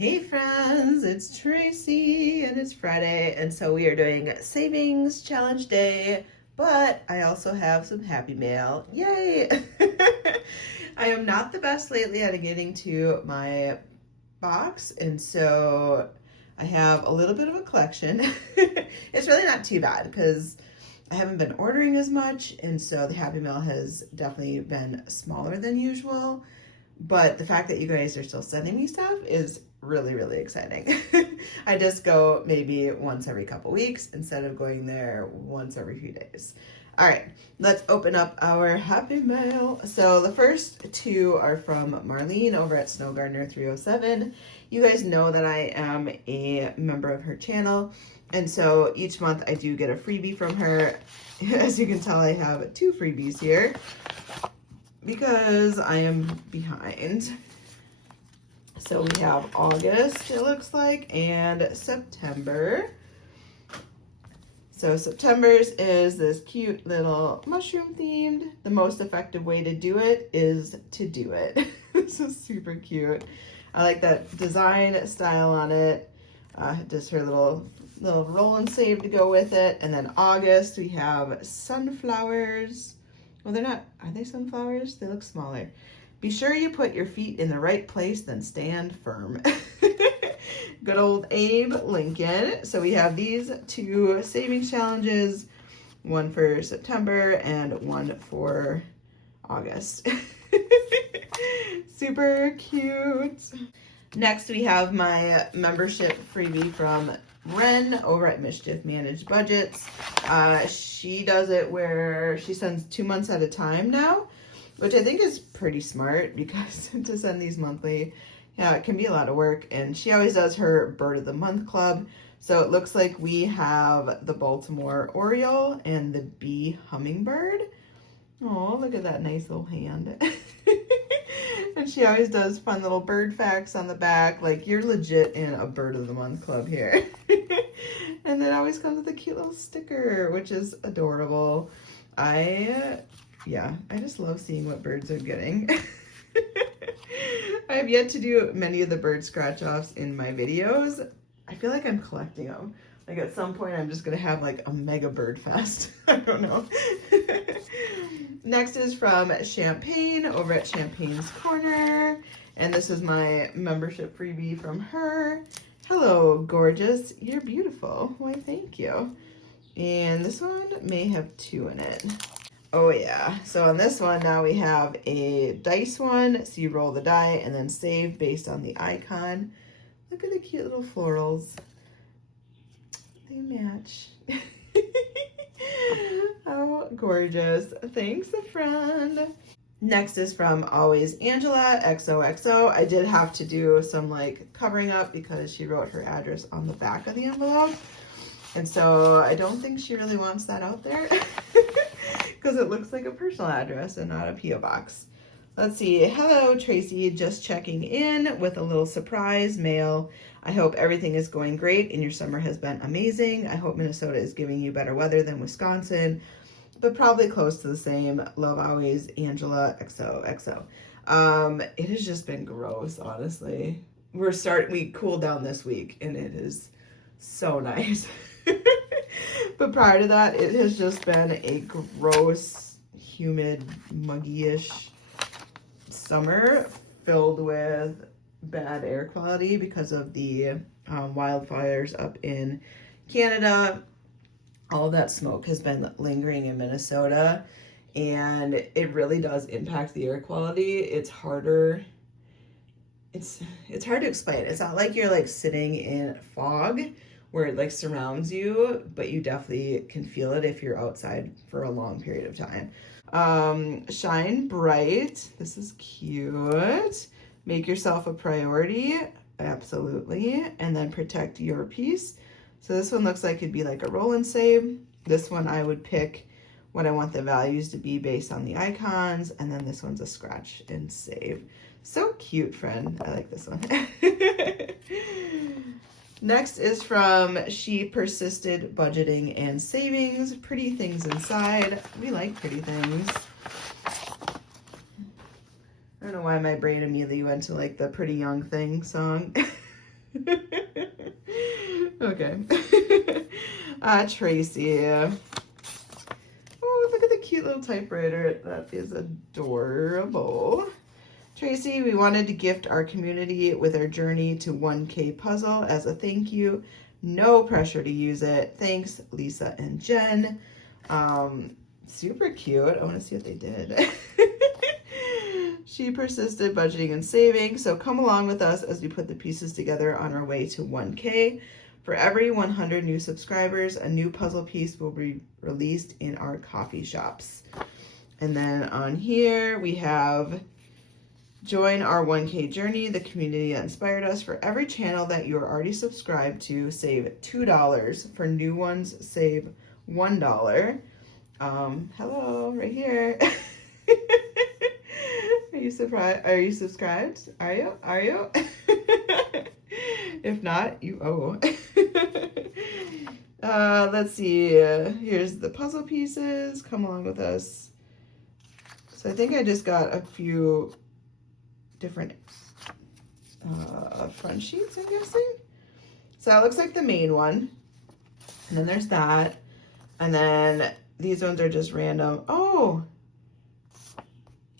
Hey friends, it's Tracy and it's Friday, and so we are doing savings challenge day, but I also have some happy mail. Yay! I am not the best lately at getting to my box, and so I have a little bit of a collection. It's really not too bad because I haven't been ordering as much, and so the happy mail has definitely been smaller than usual. But the fact that you guys are still sending me stuff is really, really exciting. I just go maybe once every couple weeks instead of going there once every few days. All right, let's open up our happy mail. So the first two are from Marlene over at Snow Gardener 307. You guys know that I am a member of her channel, and so each month I do get a freebie from her. As you can tell, I have two freebies here because I am behind. So we have August, it looks like, and September. So September's is this cute little mushroom themed. The most effective way to do it is to do it. This is super cute. I like that design style on it. Just her little roll and save to go with it. And then August, we have sunflowers. Well, they're not, are they sunflowers? They look smaller. Be sure you put your feet in the right place, then stand firm. Good old Abe Lincoln. So we have these two savings challenges, one for September and one for August. Super cute. Next, we have my membership freebie from Ren over at Mischief Managed Budgets. She does it where she sends 2 months at a time now, which I think is pretty smart because to send these monthly, yeah, it can be a lot of work. And she always does her Bird of the Month club. So it looks like we have the Baltimore Oriole and the bee hummingbird. Oh, look at that nice little hand. And she always does fun little bird facts on the back. Like, you're legit in a Bird of the Month club here. And it always comes with a cute little sticker, which is adorable. I just love seeing what birds are getting. I have yet to do many of the bird scratch-offs in my videos. I feel like I'm collecting them. Like, at some point, I'm just going to have, like, a mega bird fest. I don't know. Next is from Champagne over at Champagne's Corner. And this is my membership freebie from her. Hello, gorgeous. You're beautiful. Why, thank you. And this one may have 2 in it. Oh, yeah. So on this one, now we have a dice one. So you roll the die and then save based on the icon. Look at the cute little florals. They match. How gorgeous. Thanks, a friend. Next is from Always Angela, XOXO. I did have to do some like covering up because she wrote her address on the back of the envelope. And so I don't think she really wants that out there because it looks like a personal address and not a P.O. box. Let's see. Hello, Tracy. Just checking in with a little surprise mail. I hope everything is going great and your summer has been amazing. I hope Minnesota is giving you better weather than Wisconsin, but probably close to the same. Love always, Angela, XOXO. It has just been gross, honestly. We cooled down this week and it is so nice. But prior to that, it has just been a gross, humid, muggy-ish summer filled with bad air quality because of the wildfires up in Canada. All of that smoke has been lingering in Minnesota, and it really does impact the air quality. It's harder. It's hard to explain. It's not like you're like sitting in fog where it like surrounds you, but you definitely can feel it if you're outside for a long period of time. Shine bright. This is cute. Make yourself a priority. Absolutely. And then protect your peace. So this one looks like it'd be like a roll and save. This one I would pick what I want the values to be based on the icons. And then this one's a scratch and save. So cute, friend. I like this one. Next is from She Persisted Budgeting and Savings. Pretty things inside. We like pretty things. I don't know why my brain immediately went to like the Pretty Young Thing song. Okay. Tracy. Oh, look at the cute little typewriter. That is adorable. Tracy, we wanted to gift our community with our journey to 1K puzzle as a thank you. No pressure to use it. Thanks, Lisa and Jen. Super cute. I want to see what they did. She persisted budgeting and saving, so come along with us as we put the pieces together on our way to 1K. For every 100 new subscribers, a new puzzle piece will be released in our coffee shops. And then on here we have join our 1K journey, the community that inspired us. For every channel that you are already subscribed to, save $2. For new ones, save $1. Hello, right here. Are you surprised? Are you subscribed? Are you? Are you? If not, you owe. Let's see. Here's the puzzle pieces. Come along with us. So I think I just got a few different front sheets, I'm guessing. So that looks like the main one. And then there's that. And then these ones are just random. Oh,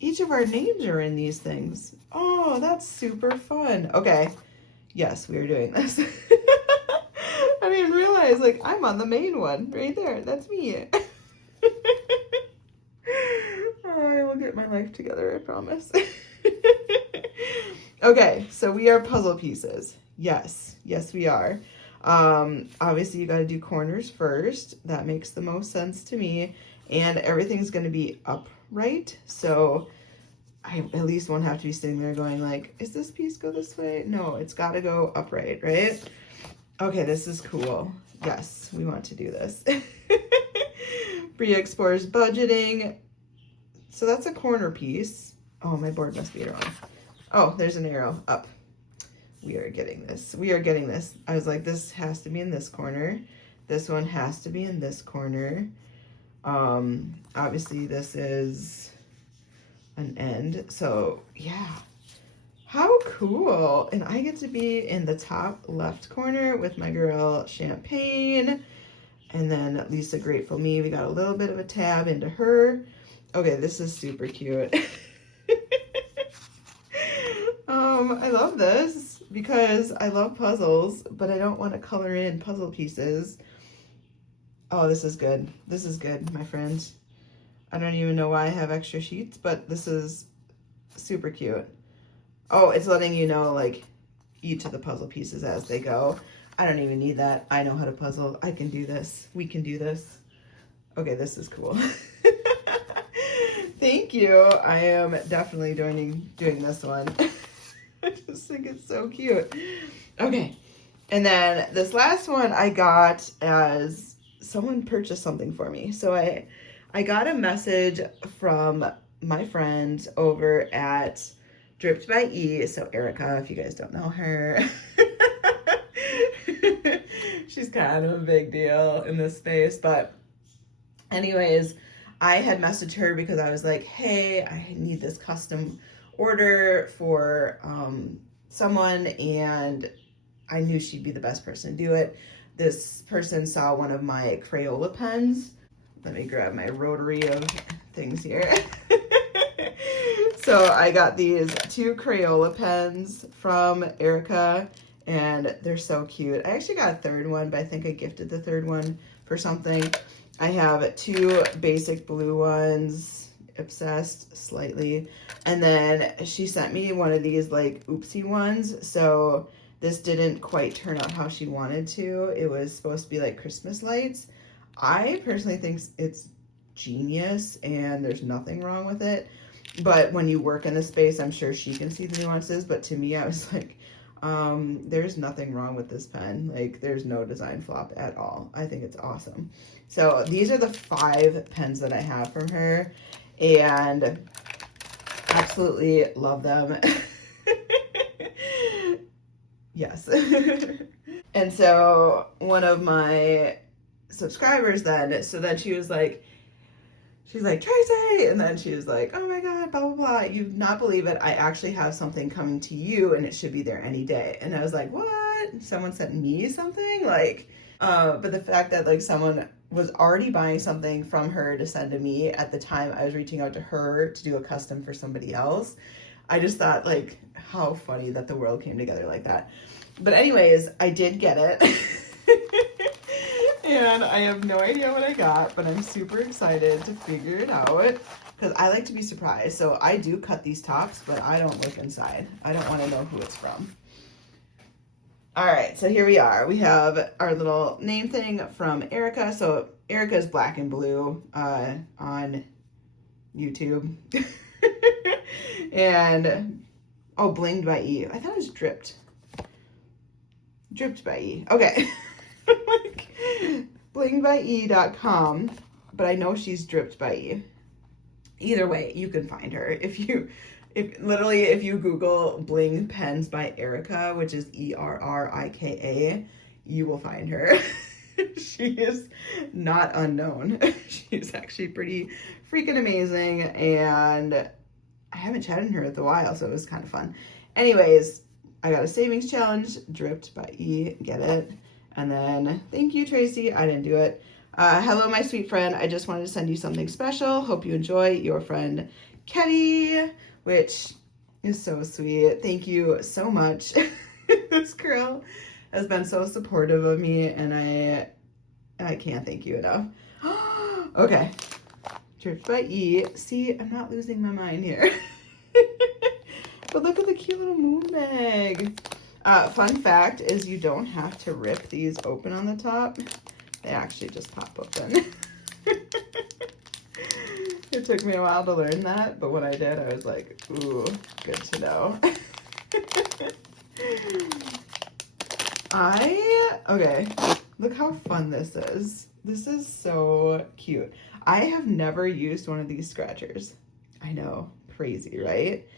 each of our names are in these things. Oh, that's super fun. Okay. Yes, we are doing this. I didn't even realize, like, I'm on the main one right there. That's me. Oh, I will get my life together, I promise. Okay, so we are puzzle pieces. Yes, yes, we are. Obviously, you got to do corners first. That makes the most sense to me. And everything's going to be upright. So I at least won't have to be sitting there going like, is this piece go this way? No, it's got to go upright, right? Okay, this is cool. Yes, we want to do this. Bria explores budgeting. So that's a corner piece. Oh, my board must be wrong. Oh, there's an arrow up. We are getting this. We are getting this. I was like, this has to be in this corner. This one has to be in this corner. Obviously this is an end. So yeah, how cool. And I get to be in the top left corner with my girl Champagne. And then Lisa Grateful Me. We got a little bit of a tab into her. Okay, this is super cute. I love this because I love puzzles, but I don't want to color in puzzle pieces. Oh, this is good. This is good, my friends. I don't even know why I have extra sheets, but this is super cute. Oh, it's letting you know, like, each of the puzzle pieces as they go. I don't even need that. I know how to puzzle. I can do this. We can do this. Okay, this is cool. Thank you. I am definitely doing this one. I just think it's so cute. Okay. And then this last one I got as someone purchased something for me. So I got a message from my friend over at Dripped by E. So Erica, if you guys don't know her, she's kind of a big deal in this space. But anyways, I had messaged her because I was like, hey, I need this custom order for someone, and I knew she'd be the best person to do it. This person saw one of my Crayola pens. Let me grab my rotary of things here. So I got these 2 Crayola pens from Erica, and they're so cute. I actually got a third one, but I think I gifted the third one for something. I have 2 basic blue ones, obsessed slightly, and then she sent me one of these like oopsie ones. So this didn't quite turn out how she wanted to. It was supposed to be like Christmas lights. I personally think it's genius and there's nothing wrong with it. But when you work in the space, I'm sure she can see the nuances. But to me, I was like, there's nothing wrong with this pen. Like, there's no design flop at all. I think it's awesome. So these are the 5 pens that I have from her, and absolutely love them. Yes. And so one of my subscribers then, so then she was like, she's like, Tracy! And then she was like, oh my God, blah, blah, blah. You'd not believe it. I actually have something coming to you and it should be there any day. And I was like, what? Someone sent me something? Like, but the fact that like someone was already buying something from her to send to me at the time I was reaching out to her to do a custom for somebody else. I just thought like how funny that the world came together like that. But anyways, I did get it. And I have no idea what I got, but I'm super excited to figure it out because I like to be surprised. So I do cut these tops, but I don't look inside. I don't want to know who it's from. All right, so here we are. We have our little name thing from Erica. So Erica's Black and Blue on YouTube. And, oh, Blinged by E. I thought it was Dripped. Dripped by E. Okay. Like, blingedbye.com, but I know she's Dripped by E. Either way, you can find her. If you Google Bling Pens by Erica, which is Errika, you will find her. She is not unknown. She's actually pretty freaking amazing, and I haven't chatted to her in a while, so it was kind of fun. Anyways, I got a savings challenge, Dripped by E, get it? And then, thank you, Tracy. I didn't do it. Hello, my sweet friend. I just wanted to send you something special. Hope you enjoy. Your friend, Ketty, which is so sweet. Thank you so much. This girl has been so supportive of me, and I can't thank you enough. Okay. Dripped by E. See, I'm not losing my mind here. But look at the cute little moon bag. Fun fact is you don't have to rip these open on the top. They actually just pop open. It took me a while to learn that, but when I did, I was like, ooh, good to know. Okay, look how fun this is. This is so cute. I have never used one of these scratchers. I know, crazy, right?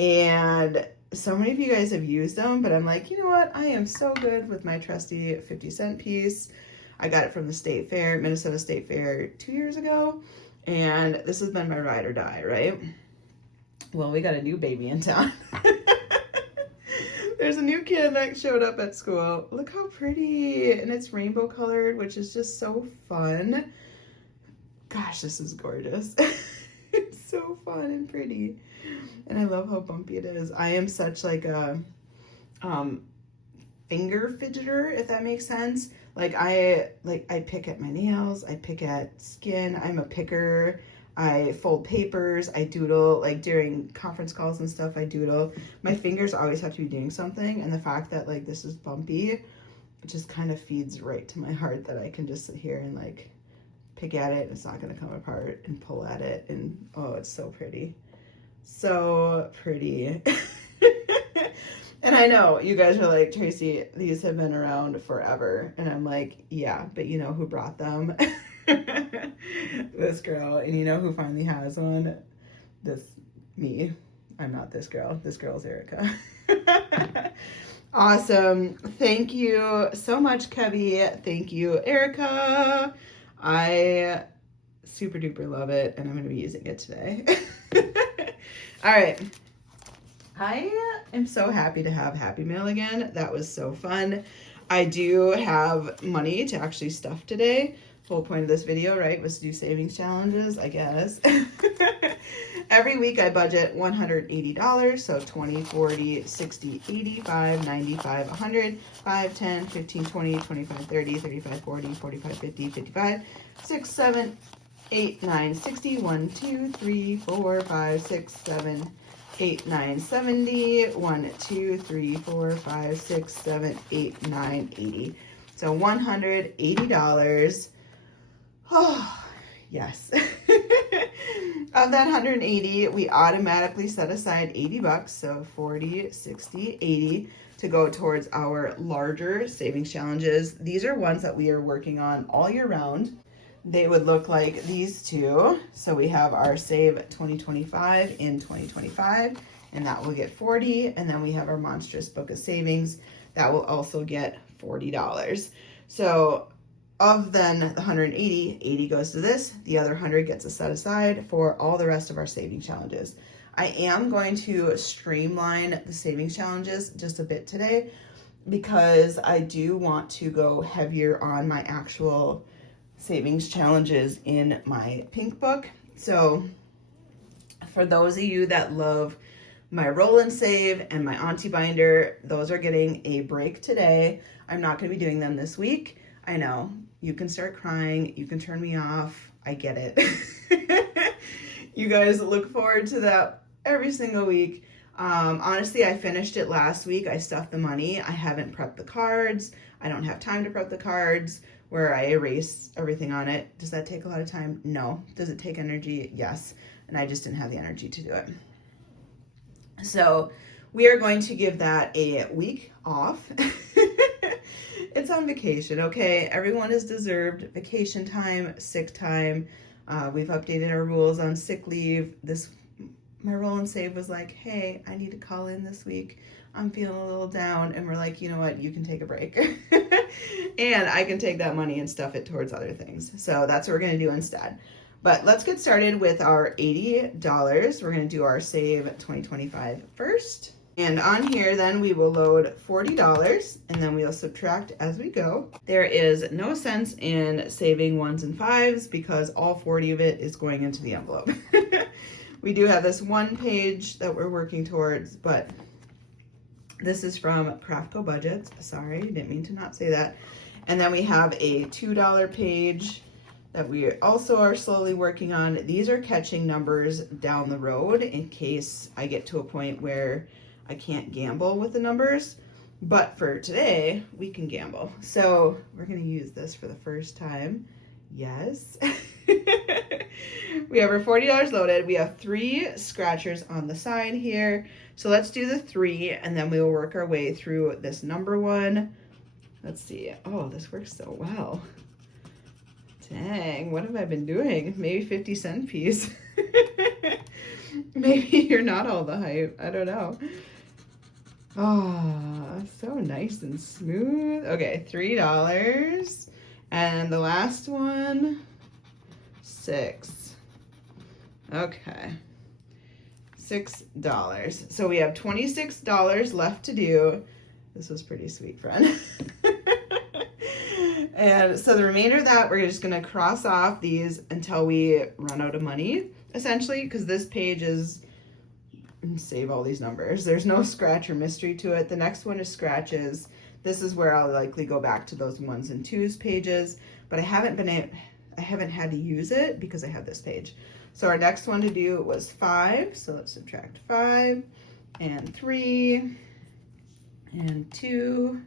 And so many of you guys have used them, but I'm like, you know what? I am so good with my trusty 50-cent piece. I got it from the State Fair, Minnesota State Fair 2 years ago. And this has been my ride or die, right? Well, we got a new baby in town. There's a new kid that showed up at school. Look how pretty. And it's rainbow colored, which is just so fun. Gosh, this is gorgeous. It's so fun and pretty. And I love how bumpy it is. I am such like a finger fidgeter, if that makes sense. I pick at my nails, I pick at skin, I'm a picker, I fold papers, I doodle, like during conference calls and stuff, I doodle. My fingers always have to be doing something, and the fact that like this is bumpy, it just kind of feeds right to my heart that I can just sit here and like pick at it, it's not gonna come apart, and pull at it, and oh, it's so pretty. So pretty. And I know you guys are like, Tracy, these have been around forever. And I'm like, yeah, but you know who brought them? This girl. And you know who finally has one? Me. I'm not this girl. This girl's Erica. Awesome. Thank you so much, Kevy. Thank you, Erica. I super duper love it, and I'm going to be using it today. All right. I am so happy to have Happy Mail again. That was so fun. I do have money to actually stuff today. The whole point of this video, right, was to do savings challenges, I guess. Every week I budget $180, so 20, 40, 60, 85, 95, 100, 5, 10, 15, 20, 25, 30, 35, 40, 45, 50, 55, 6, 7, 8, 9, 60, 1, 2, 3, 4, 5, 6, 7, 8, 9, 70, 1, 2, 3, 4, 5, 6, 7, 8, 9, 80. So $180. Oh, yes. Of that 180, we automatically set aside 80 bucks, so 40, 60, 80 to go towards our larger savings challenges. These are ones that we are working on all year round. They would look like these two. So we have our Save 2025 in 2025, and that will get 40. And then we have our Monstrous Book of Savings. That will also get $40. So of then the 180, 80 goes to this. The other 100 gets a set aside for all the rest of our saving challenges. I am going to streamline the savings challenges just a bit today because I do want to go heavier on my actual savings challenges in my pink book. So for those of you that love my roll and save and my auntie binder, those are getting a break today. I'm not going to be doing them this week. I know you can start crying, you can turn me off. I get it. You guys look forward to that every single week. Honestly, I finished it last week. I stuffed the money. I haven't prepped the cards. I don't have time to prep the cards where I erase everything on it. Does that take a lot of time? No. Does it take energy? Yes. And I just didn't have the energy to do it. So we are going to give that a week off. It's on vacation, okay? Everyone has deserved vacation time, sick time. We've updated our rules on sick leave. My roll and save was like, hey, I need to call in this week. I'm feeling a little down. And we're like, you know what? You can take a break. And I can take that money and stuff it towards other things. So that's what we're going to do instead. But let's get started with our $80. We're going to do our Save 2025 first. And on here, then we will load $40 and then we'll subtract as we go. There is no sense in saving ones and fives because all 40 of it is going into the envelope. We do have this one page that we're working towards, but this is from Craftco Budgets. Sorry, didn't mean to not say that. And then we have a $2 page that we also are slowly working on. These are catching numbers down the road in case I get to a point where I can't gamble with the numbers. But for today, we can gamble. So we're going to use this for the first time. Yes. We have our $40 loaded. We have 3 scratchers on the side here. So let's do the 3 and then we will work our way through this number one. Let's see. Oh, this works so well. Dang, what have I been doing? Maybe 50-cent piece. Maybe you're not all the hype. I don't know. Oh, so nice and smooth. Okay, $3. And the last one, 6. Okay, $6. So we have $26 left to do. This was pretty sweet, friend. And so the remainder of that, we're just gonna cross off these until we run out of money, essentially, because this page is, save all these numbers. There's no scratch or mystery to it. The next one is scratches. This is where I'll likely go back to those 1s and 2s pages, but I haven't had to use it because I have this page. So our next one to do was 5. So let's subtract 5 and 3 and 2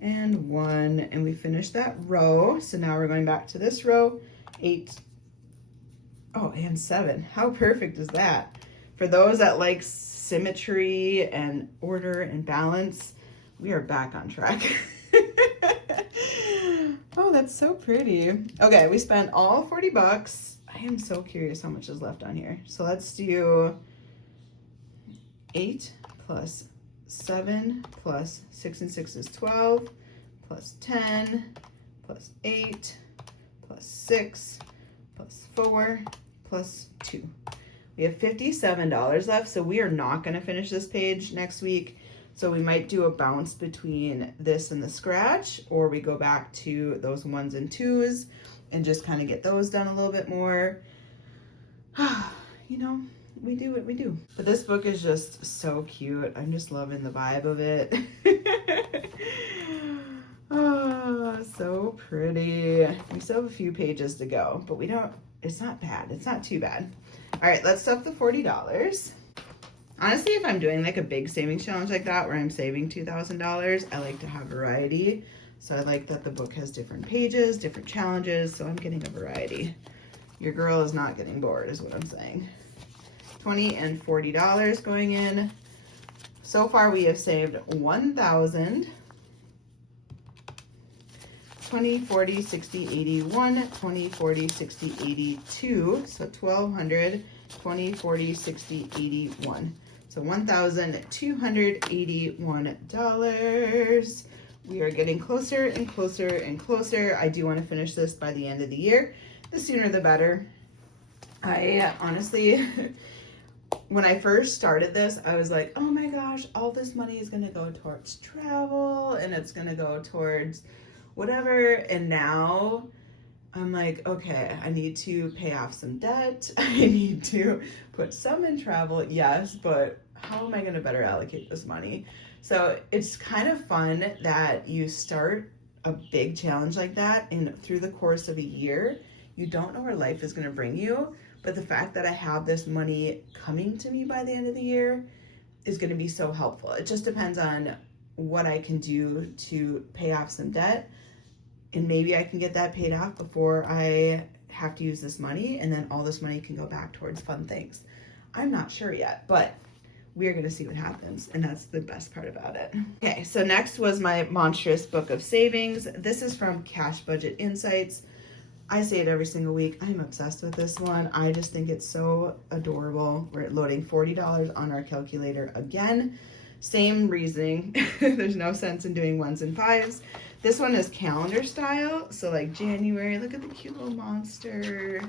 and 1, and we finished that row. So now we're going back to this row, 8. Oh, and 7. How perfect is that? For those that like symmetry and order and balance, we are back on track. Oh, that's so pretty. Okay, we spent all 40 bucks. I am so curious how much is left on here. So let's do 8 plus 7 plus 6 and 6 is 12 plus 10 plus 8 plus 6 plus 4 plus 2. We have $57 left, so we are not going to finish this page next week. So we might do a bounce between this and the scratch, or we go back to those 1s and 2s and just kind of get those done a little bit more. You know, we do what we do. But this book is just so cute. I'm just loving the vibe of it. Oh, so pretty. We still have a few pages to go, but it's not bad. It's not too bad. All right, let's stuff the $40. Honestly, if I'm doing like a big savings challenge like that where I'm saving $2,000, I like to have variety. So I like that the book has different pages, different challenges, so I'm getting a variety. Your girl is not getting bored is what I'm saying. $20 and $40 going in. So far we have saved $1,000. 20, 40, 60, 81, 20, 40, 60, 82. So 1,200, 20, 40, 60, 81. So $1,281. We are getting closer and closer and closer. I do want to finish this by the end of the year. The sooner the better. I honestly, when I first started this, I was like, oh my gosh, all this money is going to go towards travel and it's going to go towards whatever. And now I'm like, okay, I need to pay off some debt. I need to put some in travel, yes, but how am I going to better allocate this money? So it's kind of fun that you start a big challenge like that, and through the course of a year, you don't know where life is going to bring you. But the fact that I have this money coming to me by the end of the year is going to be so helpful. It just depends on what I can do to pay off some debt. And maybe I can get that paid off before I have to use this money. And then all this money can go back towards fun things. I'm not sure yet, but we're going to see what happens. And that's the best part about it. Okay, so next was my Monstrous book of savings. This is from Cash Budget Insights. I say it every single week. I'm obsessed with this one. I just think it's so adorable. We're loading $40 on our calculator again. Same reasoning. There's no sense in doing ones and fives. This one is calendar style. So like January, look at the cute little monster.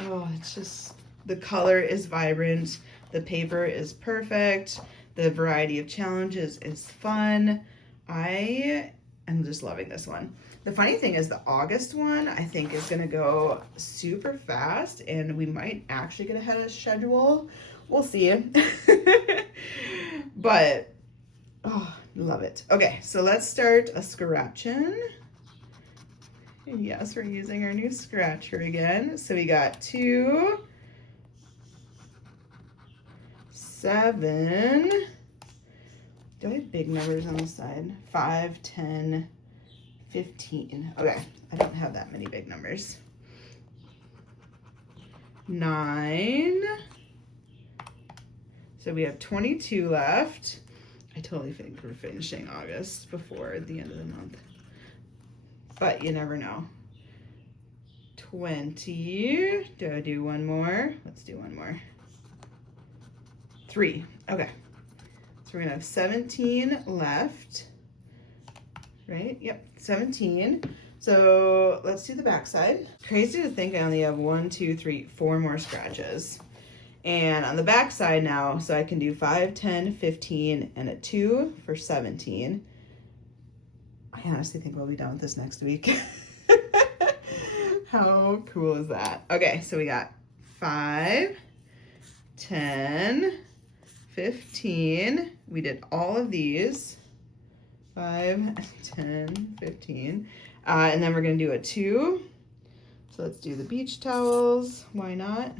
Oh, it's just, the color is vibrant. The paper is perfect. The variety of challenges is fun. I am just loving this one. The funny thing is the August one, I think, is going to go super fast, and we might actually get ahead of schedule. We'll see. But, oh, love it. Okay, so let's start a scratching. And yes, we're using our new scratcher again. So we got 2, 7. Do I have big numbers on the side? 5, 10, 15. Okay, I don't have that many big numbers. 9. So we have 22 left. I totally think we're finishing August before the end of the month. But you never know. 20. Do I do one more? Let's do one more. 3. Okay. So we're going to have 17 left. Right? Yep, 17. So let's do the back side. Crazy to think I only have 1, 2, 3, 4 more scratches. And on the back side now, so I can do 5, 10, 15, and a 2 for 17. I honestly think we'll be done with this next week. How cool is that? Okay, so we got 5, 10, 15. We did all of these. 5, 10, 15. And then we're going to do a 2. So let's do the beach towels. Why not?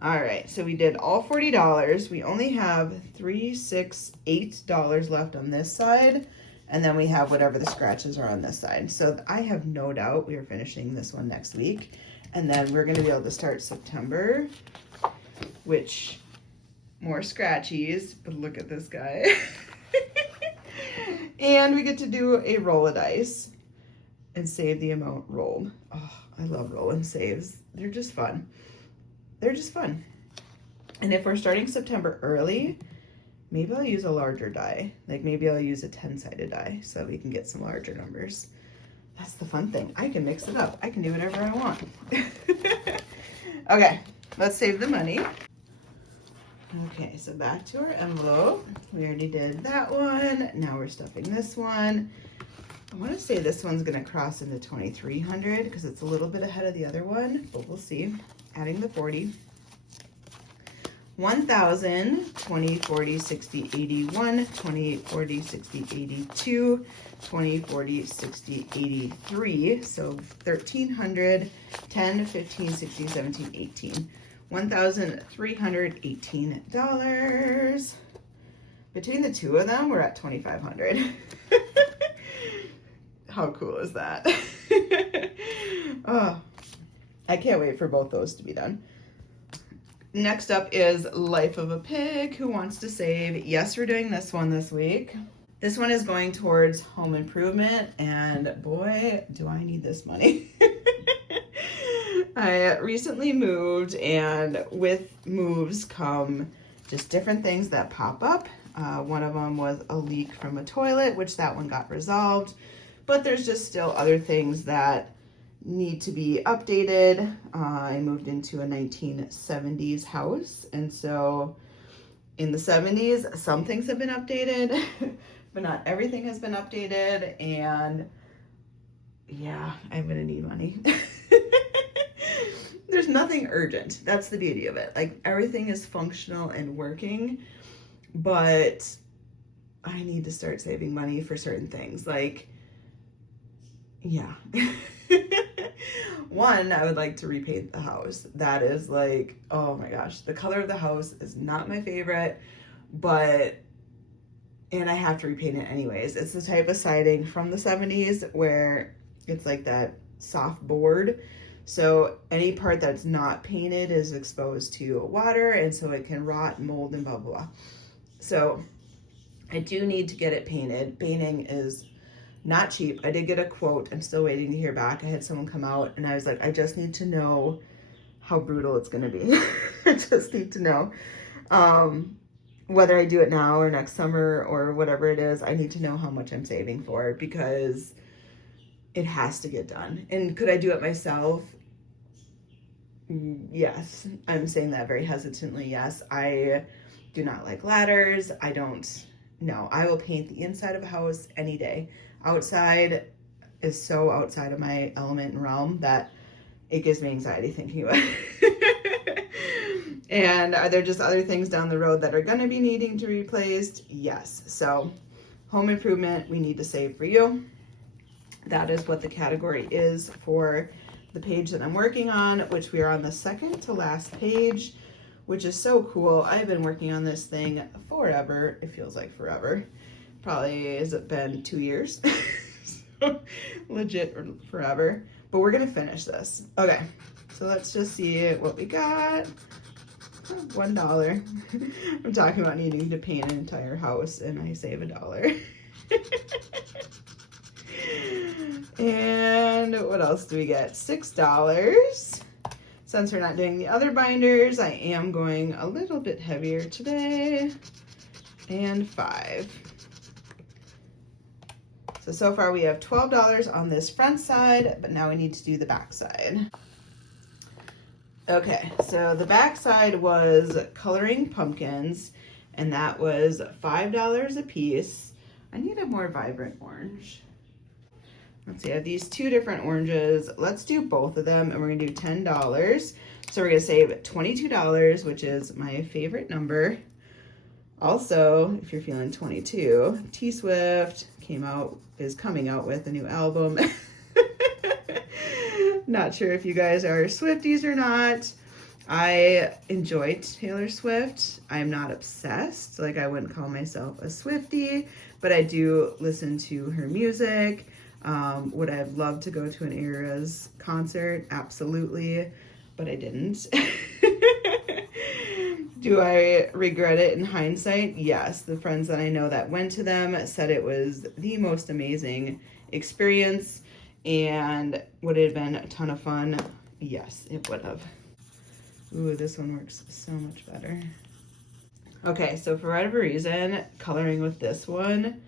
All right, so we did all $40. We only have $3, $6, $8 left on this side. And then we have whatever the scratches are on this side. So I have no doubt we are finishing this one next week. And then we're going to be able to start September, which, more scratchies, but look at this guy. And we get to do a roll of dice and save the amount rolled. Oh, I love rolling saves. They're just fun. They're just fun. And if we're starting September early, maybe I'll use a larger die. Like maybe I'll use a 10-sided die so we can get some larger numbers. That's the fun thing. I can mix it up. I can do whatever I want. Okay, let's save the money. Okay, so back to our envelope. We already did that one. Now we're stuffing this one. I want to say this one's going to cross into 2300 because it's a little bit ahead of the other one, but we'll see. Adding the 40. 1000, 20, 40, 60, 81, 28, 40, 60, 82, 20, 40, 60, 83. So 1300, 10, 15, 16, 17, 18. $1,318. Between the two of them, we're at 2,500. How cool is that? Oh, I can't wait for both those to be done. Next up is Life of a Pig Who Wants to Save. Yes, we're doing this one this week. This one is going towards home improvement, and boy, do I need this money. I recently moved, and with moves come just different things that pop up. One of them was a leak from a toilet, which that one got resolved. But there's just still other things that need to be updated. I moved into a 1970s house, and so in the 70s, some things have been updated, but not everything has been updated, and yeah, I'm gonna need money. There's nothing urgent. That's the beauty of it. Like, everything is functional and working, but I need to start saving money for certain things. Like, yeah. One, I would like to repaint the house. That is like, oh my gosh, the color of the house is not my favorite, and I have to repaint it anyways. It's the type of siding from the 70s where it's like that soft board. So any part that's not painted is exposed to water, and so it can rot, mold, and blah, blah, blah. So I do need to get it painted. Painting is not cheap. I did get a quote. I'm still waiting to hear back. I had someone come out and I was like, I just need to know how brutal it's going to be. I just need to know whether I do it now or next summer or whatever it is. I need to know how much I'm saving for it because it has to get done. And could I do it myself? Yes. I'm saying that very hesitantly. Yes. I do not like ladders. No, I will paint the inside of a house any day. Outside is so outside of my element and realm that it gives me anxiety thinking about it. And are there just other things down the road that are going to be needing to be replaced? Yes. So home improvement, we need to save for you. That is what the category is for the page that I'm working on, which we are on the second to last page, which is so cool. I've been working on this thing forever. It feels like forever. Probably has it been 2 years? So, legit forever. But we're gonna finish this. Okay, so let's just see what we got. $1. I'm talking about needing to paint an entire house and I save $1. And what else do we get? $6. Since we're not doing the other binders, I am going a little bit heavier today. And $5. So far we have $12 on this front side, but now we need to do the back side. Okay, so the back side was coloring pumpkins, and that was $5 a piece. I need a more vibrant orange. Let's see, I have these two different oranges. Let's do both of them, and we're gonna do $10. So we're gonna save $22, which is my favorite number. Also, if you're feeling 22, T-Swift is coming out with a new album. Not sure if you guys are Swifties or not. I enjoy Taylor Swift. I'm not obsessed. Like, I wouldn't call myself a Swiftie, but I do listen to her music. Would I have loved to go to an Eras concert? Absolutely, but I didn't. Do I regret it in hindsight? Yes. The friends that I know that went to them said it was the most amazing experience, and would it have been a ton of fun? Yes, it would have. Ooh, this one works so much better. Okay, so for whatever reason, coloring with this one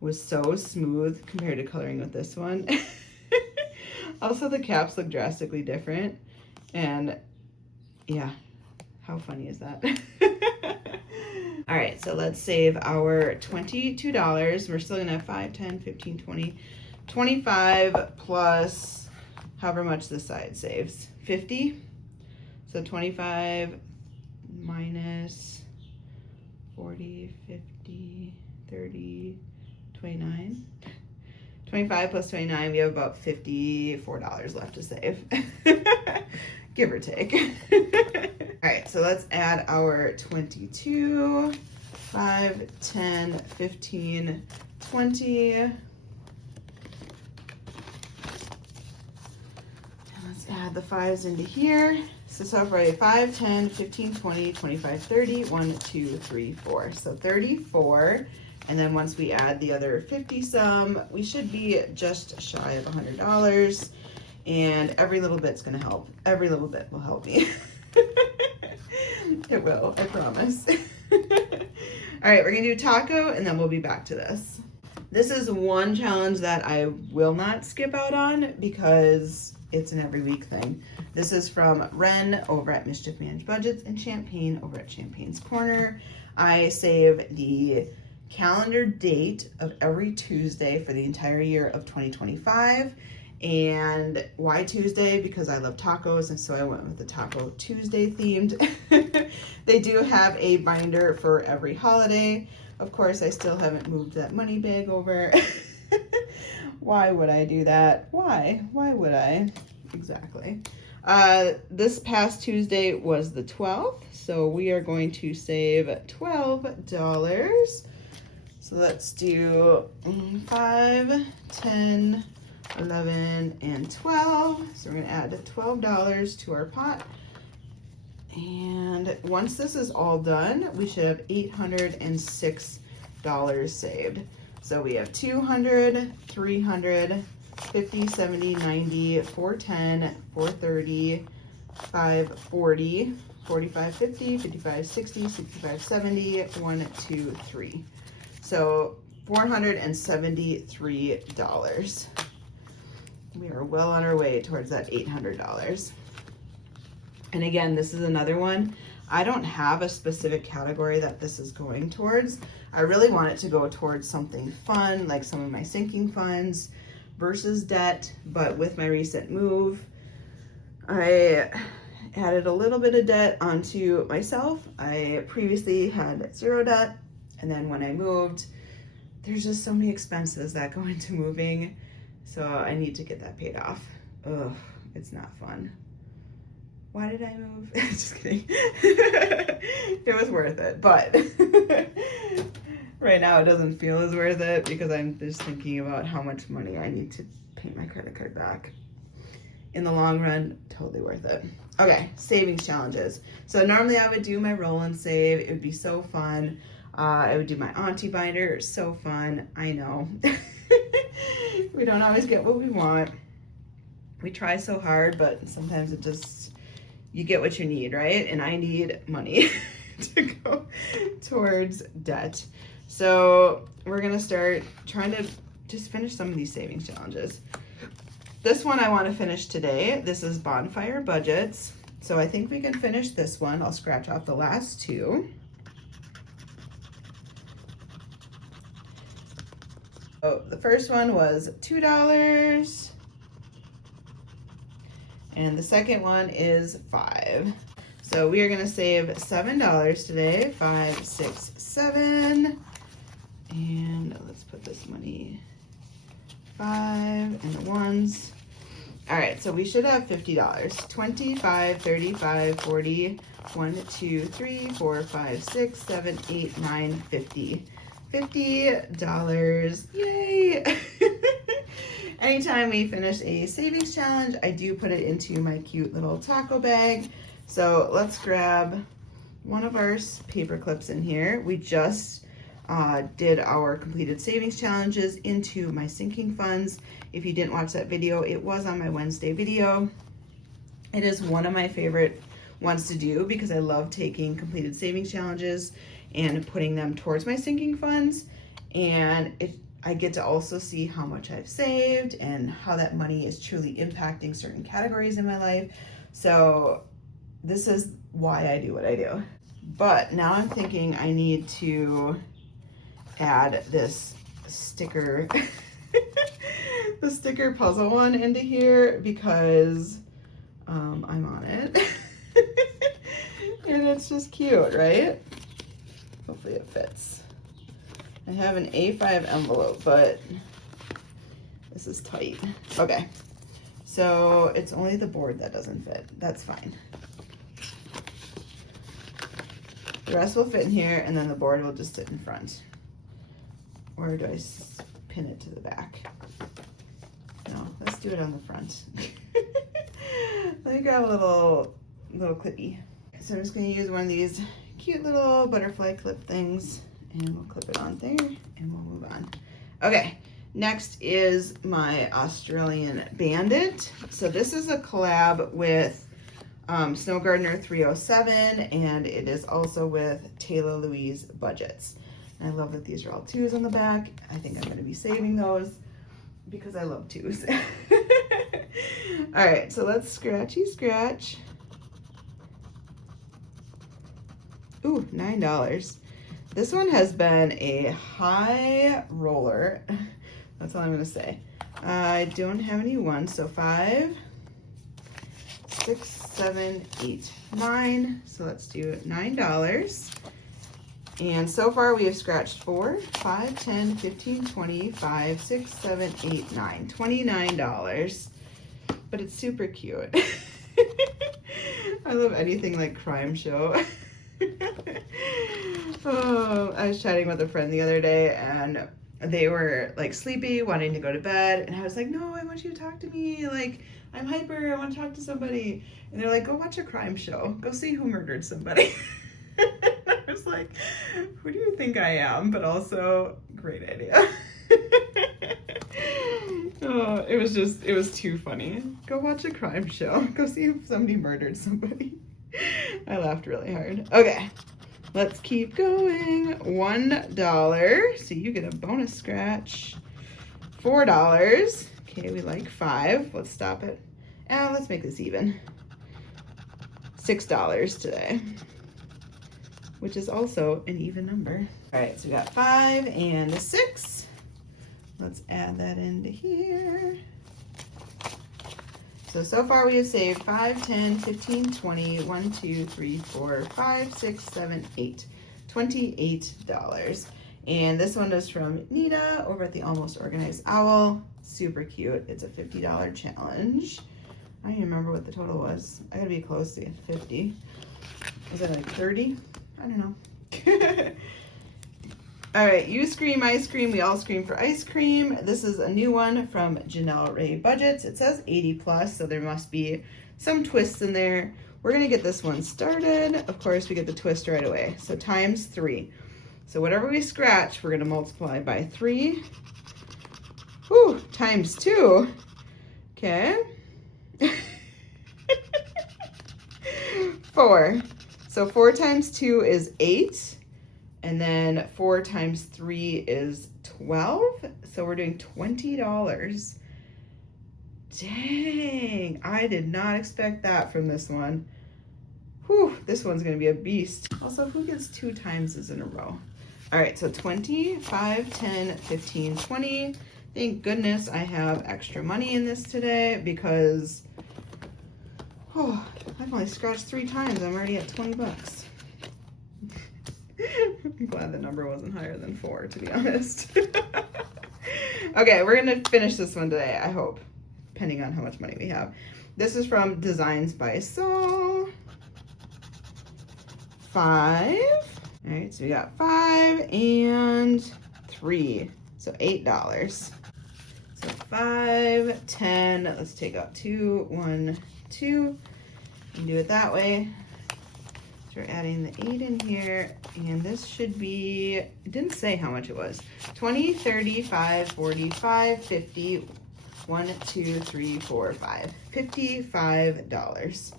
was so smooth compared to coloring with this one. Also, the caps look drastically different, and yeah. How funny is that? All right, so let's save our $22. We're still gonna have 5, 10, 15, 20, 25 plus however much this side saves. 50. So 25 minus 40, 50, 30, 29. 25 plus 29, we have about $54 left to save. Give or take. All right, so let's add our 22, 5, 10, 15, 20. And let's add the 5s into here. So far, 5, 10, 15, 20, 25, 30, 1, 2, 3, 4. So 34. And then once we add the other 50 some, we should be just shy of $100. And every little bit's gonna help. Every little bit will help me. It will, I promise. All right, we're gonna do taco and then we'll be back to this. This is one challenge that I will not skip out on because it's an every week thing. This is from Ren over at Mischief Managed Budgets and Champagne over at Champagne's Corner. I save the calendar date of every Tuesday for the entire year of 2025. And why Tuesday? Because I love tacos, and so I went with the Taco Tuesday themed. They do have a binder for every holiday. Of course, I still haven't moved that money bag over. Why would I do that? Why would I? Exactly. This past Tuesday was the 12th, so we are going to save $12. So let's do 5, 10, 11, and 12. So we're gonna add $12 to our pot. And once this is all done, we should have $806 saved. So we have 200, 300, 50, 70, 90, 410, 430, 540, 45, 50, 55, 60, 65, 70, 1, 2, 3. So $473. We are well on our way towards that $800. And again, this is another one. I don't have a specific category that this is going towards. I really want it to go towards something fun, like some of my sinking funds versus debt. But with my recent move, I added a little bit of debt onto myself. I previously had 0 debt. And then when I moved, there's just so many expenses that go into moving. So I need to get that paid off. Ugh, it's not fun. Why did I move? Just kidding. It was worth it, but right now it doesn't feel as worth it because I'm just thinking about how much money I need to pay my credit card back. In the long run, totally worth it. Okay, savings challenges. So normally I would do my roll and save. It would be so fun. I would do my auntie binder. So fun. I know. We don't always get what we want. We try so hard, but sometimes it just, you get what you need, right? And I need money to go towards debt. So we're gonna start trying to just finish some of these savings challenges. This one I want to finish today. This is Bonfire Budgets. So I think we can finish this one. I'll scratch off the last 2. So the first one was $2. And the second one is 5. So we are gonna save $7 today. 5, 6, 7. And let's put this money 5 and the ones. All right, so we should have $50. 25, 35, 40, 1, 2, 3, 4, 5, 6, 7, 8, 9, 50. $50. Yay! Anytime we finish a savings challenge, I do put it into my cute little taco bag. So let's grab one of our paper clips in here. We just did our completed savings challenges into my sinking funds. If you didn't watch that video, it was on my Wednesday video. It is one of my favorite ones to do because I love taking completed savings challenges and putting them towards my sinking funds. And I get to also see how much I've saved and how that money is truly impacting certain categories in my life. So this is why I do what I do. But now I'm thinking I need to add this sticker, the sticker puzzle one into here because I'm on it. And it's just cute, right? Hopefully it fits. I have an A5 envelope, but this is tight. Okay, so it's only the board that doesn't fit. That's fine. The rest will fit in here, and then the board will just sit in front. Or do I pin it to the back? No, let's do it on the front. Let me grab a little clippy. So I'm just gonna use one of these cute little butterfly clip things, and we'll clip it on there, and we'll move on. Okay, next is my Australian Bandit. So this is a collab with Snow Gardener 307, and it is also with Taylor Louise Budgets. And I love that these are all 2s on the back. I think I'm gonna be saving those because I love 2s. All right, so let's scratchy scratch. Ooh, $9. This one has been a high roller. That's all I'm gonna say. I don't have any 1s, so 5, 6, 7, 8, 9. So let's do $9. And so far we have scratched 4, 5, 10, 15, 20, 5, 6, 7, 8, 9. $29. But it's super cute. I love anything like crime show. Oh, I was chatting with a friend the other day and they were like sleepy, wanting to go to bed, and I was like, no, I want you to talk to me, like I'm hyper, I want to talk to somebody. And they're like, go watch a crime show, go see who murdered somebody. I was like, who do you think I am? But also, great idea. Oh, it was too funny. Go watch a crime show, go see if somebody murdered somebody. I laughed really hard. Okay, let's keep going. $1, so you get a bonus scratch. $4. Okay, we like 5. Let's stop it. And let's make this even. $6 today, which is also an even number. All right, so we got 5 and a 6. Let's add that into here. So far we have saved 5, 10, 15, 20, 1, 2, 3, 4, 5, 6, 7, 8. $28. And this one is from Nina over at the Almost Organized Owl. Super cute. It's a $50 challenge. I don't even remember what the total was. I gotta be close to 50. Was it like 30? I don't know. All right, you scream, I scream, we all scream for ice cream. This is a new one from Janelle Ray Budgets. It says 80 plus, so there must be some twists in there. We're gonna get this one started. Of course, we get the twist right away. So times 3. So whatever we scratch, we're gonna multiply by 3. Whew, times 2. Okay. 4. So 4 times 2 is 8. And then 4 times 3 is 12. So we're doing $20. Dang, I did not expect that from this one. Whew, this one's gonna be a beast. Also, who gets 2 times in a row? All right, so 20, 5, 10, 15, 20. Thank goodness I have extra money in this today because I've only scratched 3 times. I'm already at 20 bucks. I'm glad the number wasn't higher than 4, to be honest. Okay, we're gonna finish this one today, I hope, depending on how much money we have. This is from Designs by Saul. 5. All right, so we got 5 and 3, so $8. So 5, 10, let's take out 2, 1, 2, and do it that way. So we're adding the 8 in here, and this should be, it didn't say how much it was. 20, 35, 45, 50, 1, 2, 3, 4, 5. $55.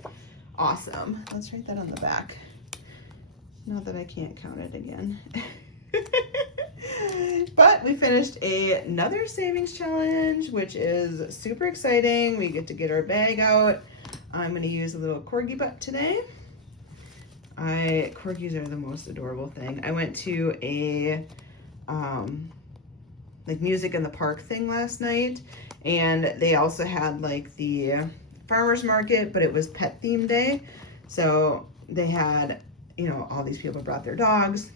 Awesome. Let's write that on the back. Not that I can't count it again. But we finished another savings challenge, which is super exciting. We get to get our bag out. I'm going to use a little corgi butt today. Corgis are the most adorable thing. I went to a like music in the park thing last night, and they also had like the farmers market, but it was pet theme day. So they had, you know, all these people brought their dogs,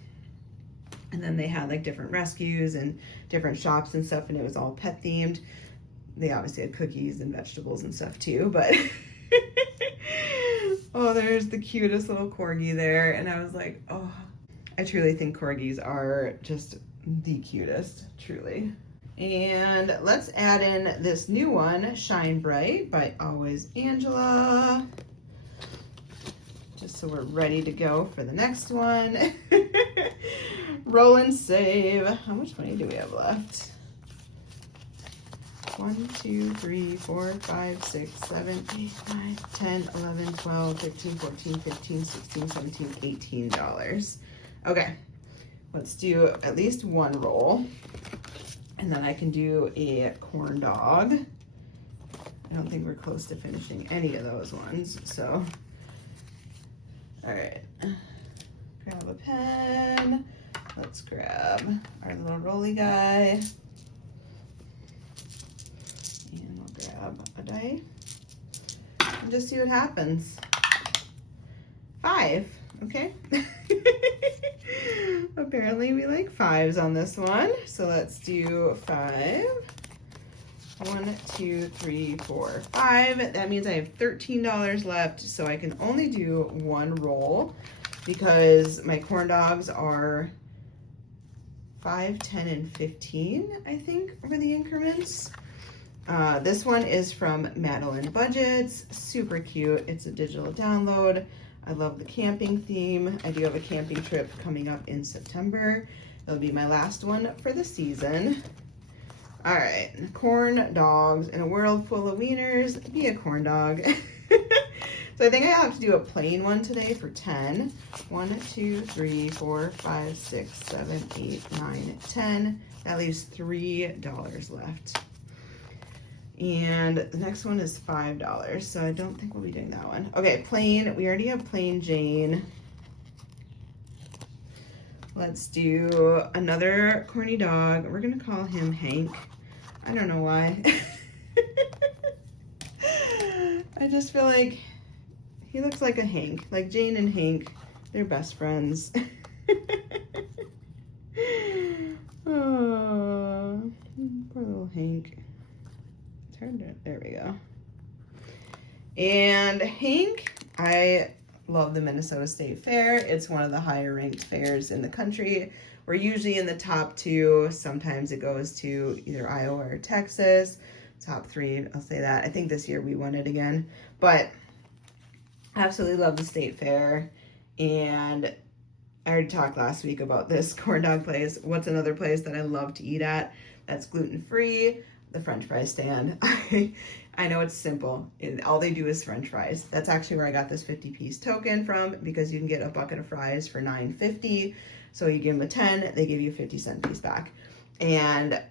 and then they had like different rescues and different shops and stuff, and it was all pet themed. They obviously had cookies and vegetables and stuff too, but oh, there's the cutest little corgi there. And I was like, oh, I truly think corgis are just the cutest, truly. And let's add in this new one, Shine Bright by Always Angela. Just so we're ready to go for the next one. Roll and save. How much money do we have left? 1, 2, 3, 4, 5, 6, 7, 8, 9, 10, 11, 12, 13, 14, 15, 16, 17, $18. Okay, Let's do at least one roll. And then I can do a corn dog. I don't think we're close to finishing any of those ones, so. All right, grab a pen. Let's grab our little rolly guy. And I'll grab a die and just see what happens. 5, okay. Apparently we like 5s on this one. So let's do 5. 1, 2, 3, 4, 5. That means I have $13 left, so I can only do one roll because my corn dogs are 5, 10, and 15, I think, are the increments. This one is from Madeline Budgets. Super cute. It's a digital download. I love the camping theme. I do have a camping trip coming up in September. It'll be my last one for the season. All right, corn dogs in a world full of wieners. Be a corn dog. So I think I have to do a plain one today for 10. 1, 2, 3, 4, 5, 6, 7, 8, 9, 10. That leaves $3 left. And the next one is $5, so I don't think we'll be doing that one. Okay, plain, we already have plain Jane. Let's do another corny dog. We're gonna call him Hank. I don't know why. I just feel like he looks like a Hank, like Jane and Hank. They're best friends. Oh, poor little Hank. There we go. And Hank, I love the Minnesota State Fair. It's one of the higher ranked fairs in the country. We're usually in the top 2. Sometimes it goes to either Iowa or Texas. Top 3, I'll say that. I think this year we won it again. But absolutely love the State Fair. And I already talked last week about this corn dog place. What's another place that I love to eat at that's gluten-free? The French fry stand. I know it's simple. All they do is French fries. That's actually where I got this 50-piece token from, because you can get a bucket of fries for $9.50. So you give them a 10, they give you a 50-cent piece back. And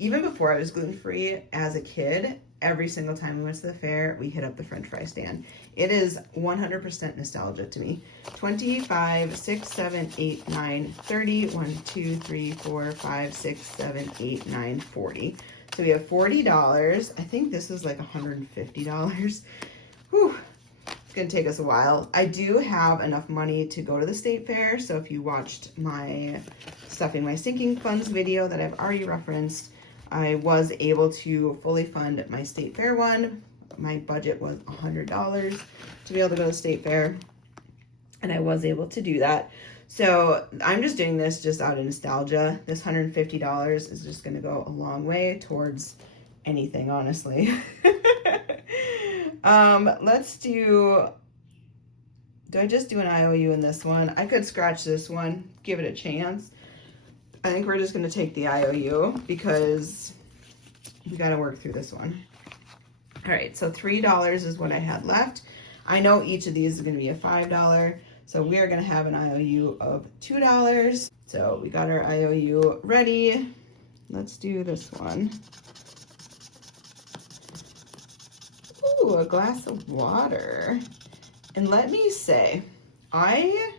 even before I was gluten-free as a kid, every single time we went to the fair, we hit up the French fry stand. It is 100% nostalgia to me. 25, 6, 7, 8, 9, 30, 1, 2, 3, 4, 5, 6, 7, 8, 9, 40. So we have $40. I think this is like $150. Whew. It's gonna take us a while. I do have enough money to go to the state fair. So if you watched my Stuffing My Sinking Funds video that I've already referenced, I was able to fully fund my state fair one. My budget was $100 to be able to go to the state fair, and I was able to do that. So I'm just doing this just out of nostalgia. This $150 is just gonna go a long way towards anything, honestly. Let's do I just do an IOU in this one? I could scratch this one, give it a chance. I think we're just gonna take the IOU because we gotta work through this one. All right, so $3 is what I had left. I know each of these is gonna be a $5, so we are gonna have an IOU of $2. So we got our IOU ready. Let's do this one. Ooh, a glass of water. And let me say, I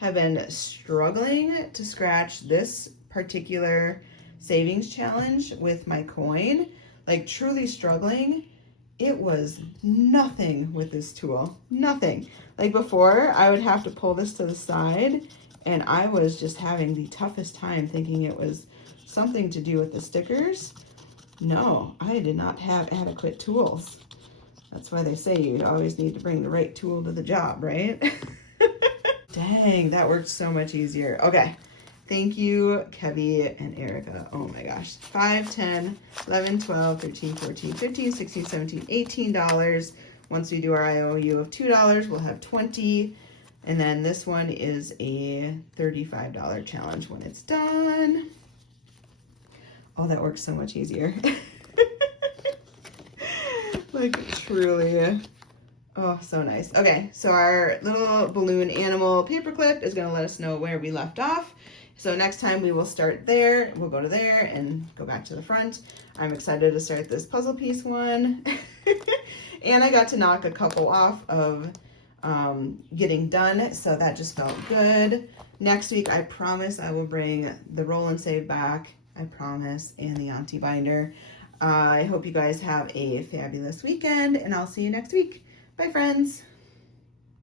have been struggling to scratch this particular savings challenge with my coin, like truly struggling. It was nothing with this tool, nothing. Like before, I would have to pull this to the side, and I was just having the toughest time thinking it was something to do with the stickers. No, I did not have adequate tools. That's why they say you always need to bring the right tool to the job, right? Dang, that worked so much easier. Okay. Thank you, Kevy and Erica. Oh my gosh. 5, 10, 11, 12, 13, 14, 15, 16, 17, $18. Once we do our IOU of $2, we'll have 20. And then this one is a $35 challenge when it's done. Oh, that works so much easier. Like truly. Oh, so nice. Okay, so our little balloon animal paperclip is gonna let us know where we left off. So next time we will start there. We'll go to there and go back to the front. I'm excited to start this puzzle piece one. And I got to knock a couple off of getting done, so that just felt good. Next week, I promise I will bring the Roll and Save back. I promise, and the Auntie Binder. I hope you guys have a fabulous weekend, and I'll see you next week. Bye, friends.